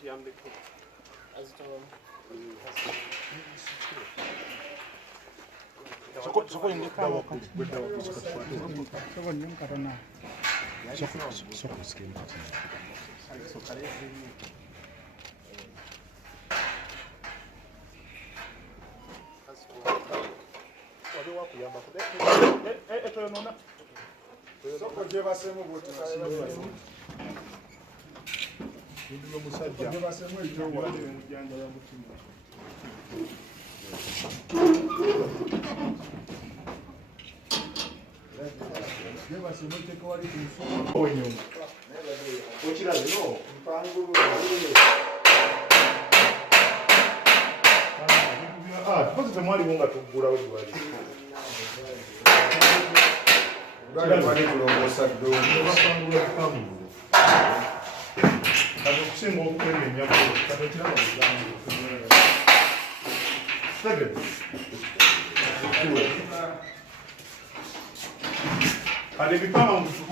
tuyambeko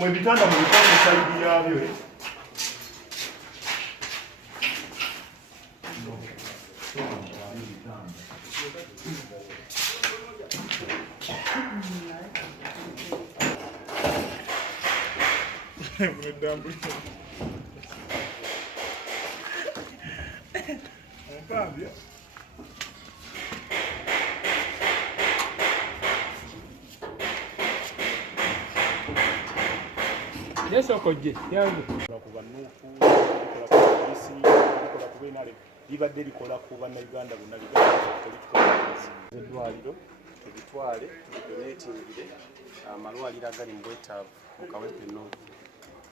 ebitanda mu bipangu saidi yabyo Yes, okay, yangu. Kuba nufu, kuba polisi, kuba kubenale, libadde likola ku bannayuganda bonna eddwaliro ebitwale donatingire amalwaliro agali mu bwetaavu mu Kawempe North.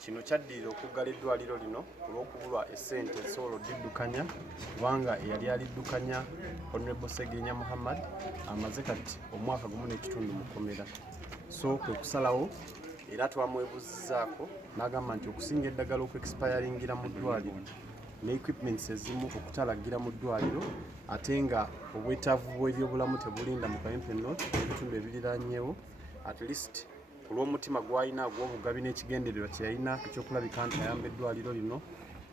Kino kyaddirira okuggala eddwaliro lino olw'okubulwa essente ezisobola oddiddukanya kubanga eyali aliddukanya Honorable Segenya Muhammad amaze kati omwaka gumu n'ekitundu mu kkomera. So kwe kusalawo era twamwebuzzaako n'agamba nti okusinga eddagala okwekipayaringira mu ddwaliro ne equipments ezimu okutalagira mu ddwaliro ate nga obwetaavu bw'ebyobulamu tebulinda mu Kawempe North n'ebitundu ebiriraanyeewo at least olw'omutima gw'alina gw'obugabi n'ekigendererwa kye yalina ekyokulabika nti ayamba eddwaliro lino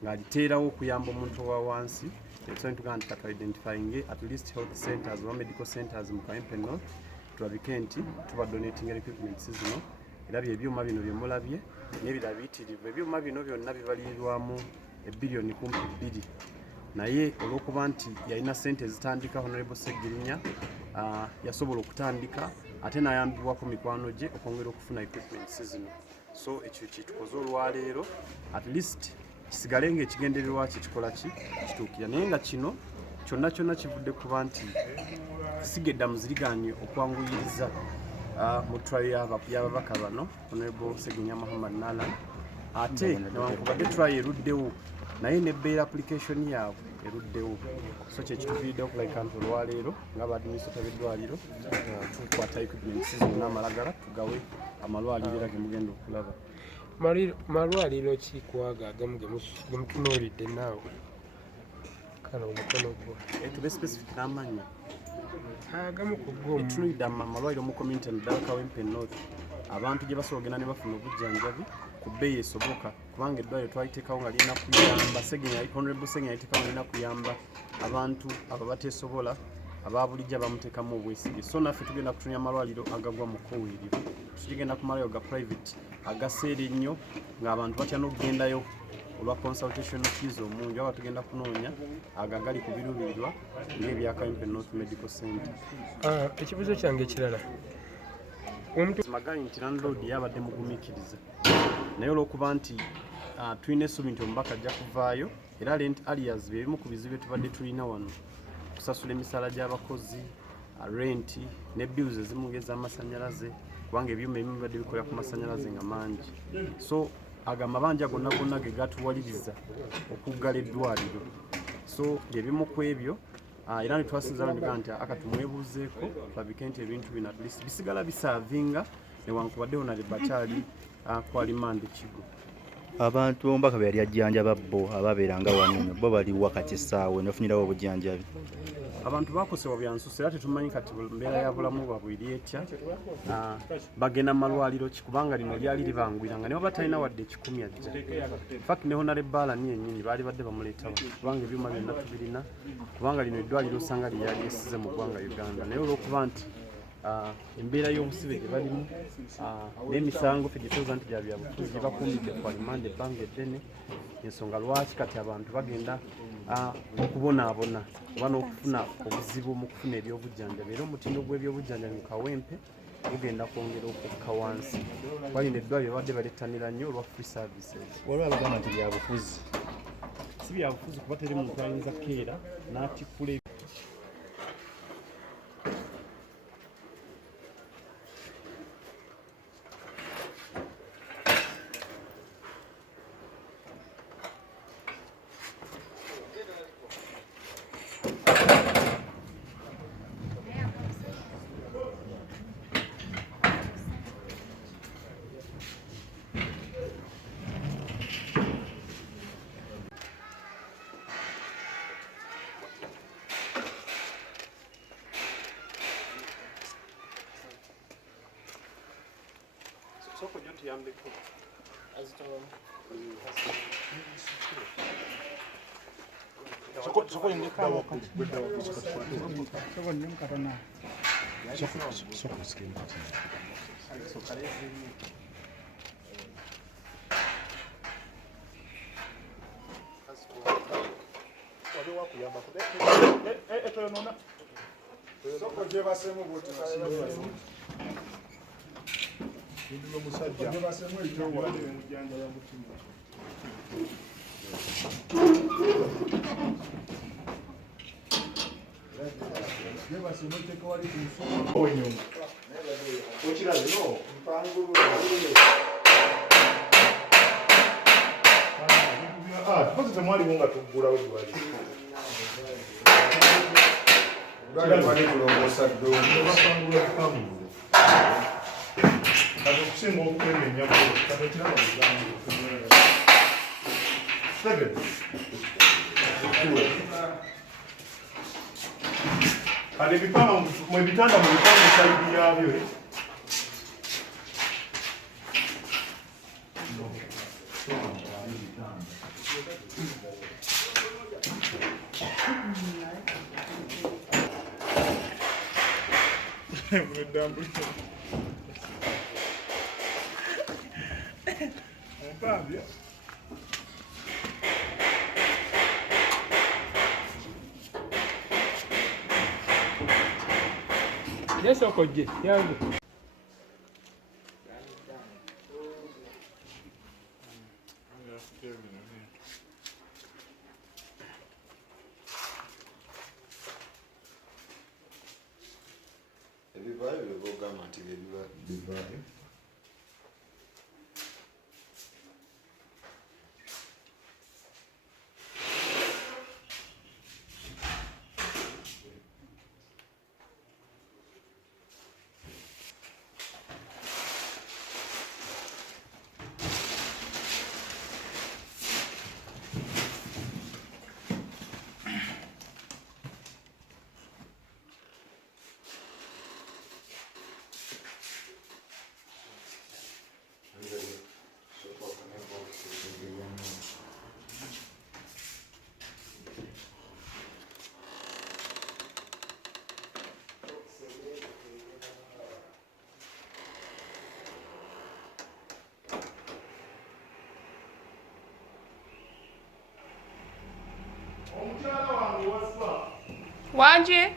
ng'aliteerawo okuyamba omuntu owa wansi ekisobola tugaa nti katu identifying at least health centers oba medical centers mu Kawempe North tulabike nti tuba donating equipments zino era by'ebyuma bino bye mulabye n'ebirala biyitirivu. Ebyuma bino byonna bibalirirwamu ebbiliyoni kumpi 2 naye olw'okuba nti yalina ssente ezitandika Honorable Segirinya yasobola okutandika ate n'ayambibwako mikwano gye okwongera okufuna equipments zino. So ekyo kitukoze olwaleero at least kisigale ng'ekigendererwa kye kikola kituukira naye nga kino kyonna kivudde kuba nti Sigedda muziriganye okwanguyiriza mu trial y'ababaka bano Honorable Segenya Muhammad Nalan ate newankubadde trial eruddewo naye nebbeera application yaabwe eruddewo. So kyekituviiridde okulabika nti olwaleero nga baadministrator b'eddwaliro tukwata equipments zonna amalagala tugawe amalwaliro era gemugenda okulaba. Malwaliro ki kwaga agamu gemutunuulidde naawe kale omukono gwo tube specific n'amannya agamu ku go etunuulidde amalwaliro mu community naddala Kawempe North abantu gye basobola ogenda ne bafuna obujjanjabi ku bbeeyi esoboka kubanga eddwaliro twaliteekawo nga lirina kuyamba Honorable Segenya yaliteekawo lirina kuyamba abantu abo bateesobola ababulijjo abamuteekamu obwesige. So naffe tugenda kutunya amalwaliro agagwa mu kkoweeriro tugenda ku malwaliro ga private agaseera ennyo ng'abantu batya n'okugendayo olwa consultation fees omungi aba tugenda kunoonya agagali ku biruubirirwa ng'ebya Kawempe North Medical Center. Ekibuuzo kyange ekirala magayi nti landlord yabadde mugumiikiriza naye olw'okuba nti tulina essuubi nti omubaka ajja kuvaayo era rent arrears byebimu ku bizibu bye tubadde tulina wano kusasula emisaala gy'abakozi rent ne bills ezimu ng'ez'amasannyalaze kubanga ebyuma ebimu bibadde bikolera ku masannyalaze nga mangi. So agamba mabanja gonna ge gatuwaliriza okuggala eddwaliro. So byebimu ku ebyo era ne twasinza nti akatumwebuuzeeko tulabike nti ebintu bino at least bisigala bisaavinga newankubaddewo nali bakyali kwali mande kigo. Abantu omubaka bwe yali ajjanjaba bo ababeeranga wano bo bali wakati essaawa nofunirawo obujjanjabi abantu bakosebwa byansusse era tetumanyi kati mbeera ya bulamu bwabwe eri etya. Bagenda mu malwaliro ki kubanga lino lyali libangwira nga ne baba talina wadde 10 ajja. Infact ne Honorable Baalani yennyini baali badde bamuleetawo kubanga ebyuma byonna tubirina kubanga lino eddwaliro osanga lyali lyesize mu ggwanga Uganda naye olw'okuba nti embeera y'obusibe gye balimu n'emisango ffe gyetooza nti gya byabufuzi gye bakuumidde ku alimanda ebbanga eddene ensonga lwaki kati abantu bagenda okubonaabona oba n'okufuna obuzibu mu kufuna ebyobujjanjabi era omutindo gw'ebyobujjanjabi mu kawempe gugenda kwongera okukka wansi kuba lino eddwaliro babadde balettanira nnyo olwa free services. Waliwo abagamba nti byabufuzi. Si byabufuzi kuba teri muntu ayinza keera n'atikkula soko gyo tuyambeko Mwebitanda mubipango saidi yabyo Yesu okojje yangu. Ebivaayo bye boogamba nti bivaayo Wanje?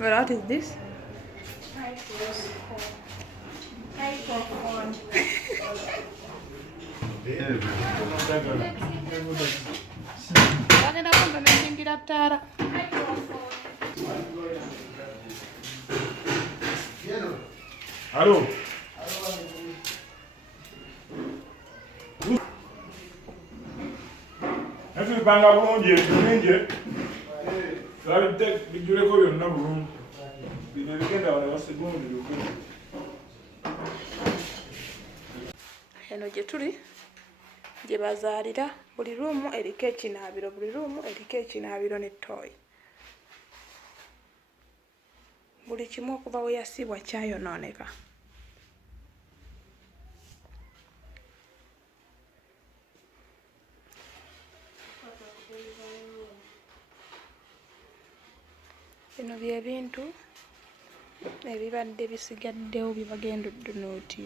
Well, what is this? Microphone. Bagenda kumpa n'enjingira ttaala. Alo. Bipanga bulungi ebingi bijjuleko byonna bulungi bino ebigenda wano basigundi bikulu. Eno gye tuli gye bazaalira, buli ruumu eriko ekinaabiro, buli ruumu eriko ekinaabiro ne ttooyi. Buli kimu okuva we yasibwa kyayonooneka. Bino bye bintu ebibadde bisigaddewo bye bagenda oddonooti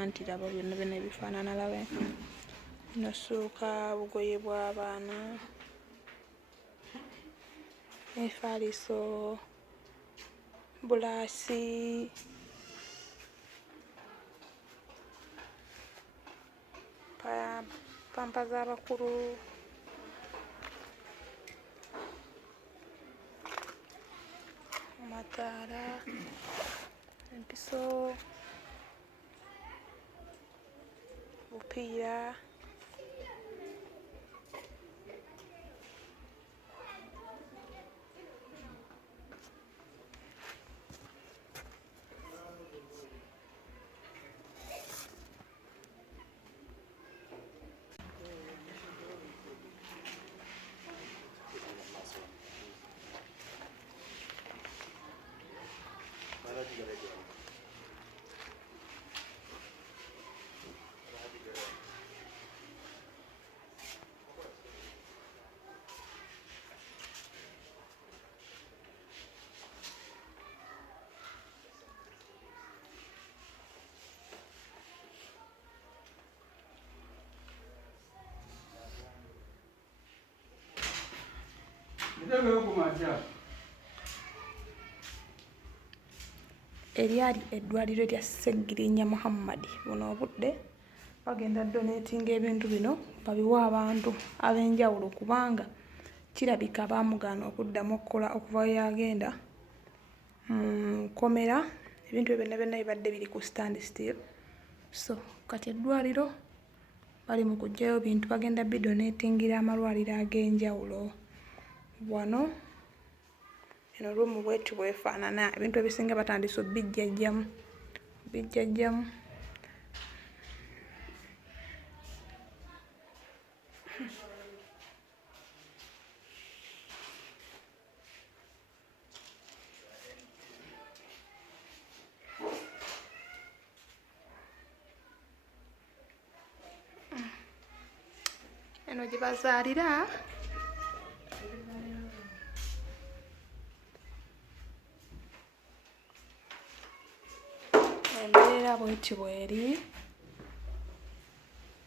anti laba byonna byonna ebifaanana labe. Bino ssuuka, bugoye bw'abaana, enfaaliso, bulaasi, pampa z'abakulu, amataala, empiso, bupiira, eryali eddwaliro lya Sseggirinya Muhammad. Buno obudde bagenda doneetinga ebintu bino babiwe abantu ab'enjawulo kubanga kirabika baamugaana okuddamu okukola okuva we yagenda mu kkomera. Ebintu byonna byonna bibadde biri ku stand still. So kati eddwaliro bali mu kuggyayo bintu bagenda bidoneetingira amalwaliro ag'enjawulo. Wano eno ruumu bw'eti bw'efaanana, ebintu ebisinga batandise obbijjajjamu. Eno gye bazaalira. Embeera bw'eti bw'eri.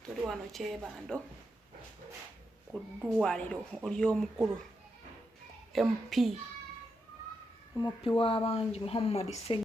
Tuli wano Kyebando ku ddwaliro oly'omukulu MP w'abangi Muhammad Sseggirinya.